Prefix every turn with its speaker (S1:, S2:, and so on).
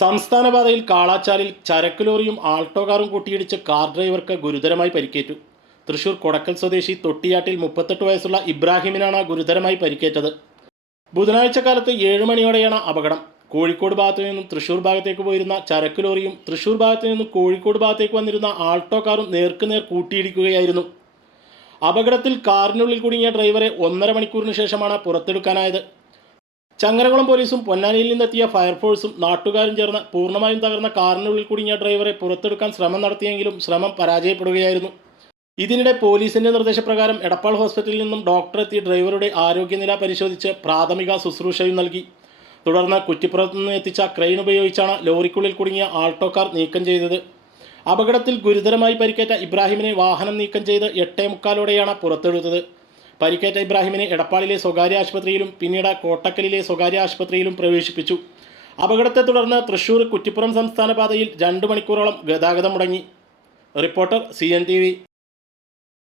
S1: സംസ്ഥാന പാതയിൽ കാളാച്ചാലിൽ ചരക്ക് ലോറിയും ആൾട്ടോ കാറും കൂട്ടിയിടിച്ച് കാർ ഡ്രൈവർക്ക് ഗുരുതരമായി പരിക്കേറ്റു. തൃശൂർ കൊടക്കൽ സ്വദേശി തൊട്ടിയാട്ടിൽ മുപ്പത്തെട്ട് വയസ്സുള്ള ഇബ്രാഹിമിനാണ് ഗുരുതരമായി പരിക്കേറ്റത്. ബുധനാഴ്ച കാലത്ത് ഏഴ് മണിയോടെയാണ് അപകടം. കോഴിക്കോട് ഭാഗത്തു നിന്നും തൃശൂർ ഭാഗത്തേക്ക് പോയിരുന്ന ചരക്ക് ലോറിയും തൃശൂർ ഭാഗത്തു നിന്നും കോഴിക്കോട് ഭാഗത്തേക്ക് വന്നിരുന്ന ആൾട്ടോ കാറും നേർക്കുനേർ കൂട്ടിയിടിക്കുകയായിരുന്നു. അപകടത്തിൽ കാറിനുള്ളിൽ കുടുങ്ങിയ ഡ്രൈവറെ ഒന്നര മണിക്കൂറിന് ശേഷമാണ് പുറത്തെടുക്കാനായത്. ചങ്ങരകുളം പോലീസും പൊന്നാനിയിൽ നിന്നെത്തിയ ഫയർഫോഴ്സും നാട്ടുകാരും ചേർന്ന് പൂർണമായും തകർന്ന കാറിനുള്ളിൽ കുടുങ്ങിയ ഡ്രൈവറെ പുറത്തെടുക്കാൻ ശ്രമം നടത്തിയെങ്കിലും ശ്രമം പരാജയപ്പെടുകയായിരുന്നു. ഇതിനിടെ പോലീസിന്റെ നിർദ്ദേശപ്രകാരം എടപ്പാൾ ഹോസ്പിറ്റലിൽ നിന്നും ഡോക്ടർ എത്തി ഡ്രൈവറുടെ ആരോഗ്യനില പരിശോധിച്ച് പ്രാഥമിക ശുശ്രൂഷയും നൽകി. തുടർന്ന് കുറ്റിപ്പുറത്ത് നിന്ന് എത്തിച്ച ക്രെയിൻ ഉപയോഗിച്ചാണ് ലോറിക്കുള്ളിൽ കുടുങ്ങിയ ആൾട്ടോ കാർ നീക്കം ചെയ്തത്. അപകടത്തിൽ ഗുരുതരമായി പരിക്കേറ്റ ഇബ്രാഹിമിനെ വാഹനം നീക്കം ചെയ്ത് എട്ടേ മുക്കാലോടെയാണ് പുറത്തെടുത്തത്. പരിക്കേറ്റ ഇബ്രാഹിമിനെ എടപ്പാളിലെ സ്വകാര്യ ആശുപത്രിയിലും പിന്നീട് കോട്ടക്കലിലെ സ്വകാര്യ ആശുപത്രിയിലും പ്രവേശിപ്പിച്ചു. അപകടത്തെ തുടർന്ന് തൃശൂർ കുറ്റിപ്പുറം സംസ്ഥാന പാതയിൽ രണ്ട് മണിക്കൂറോളം ഗതാഗതം മുടങ്ങി. Reporter C N T V.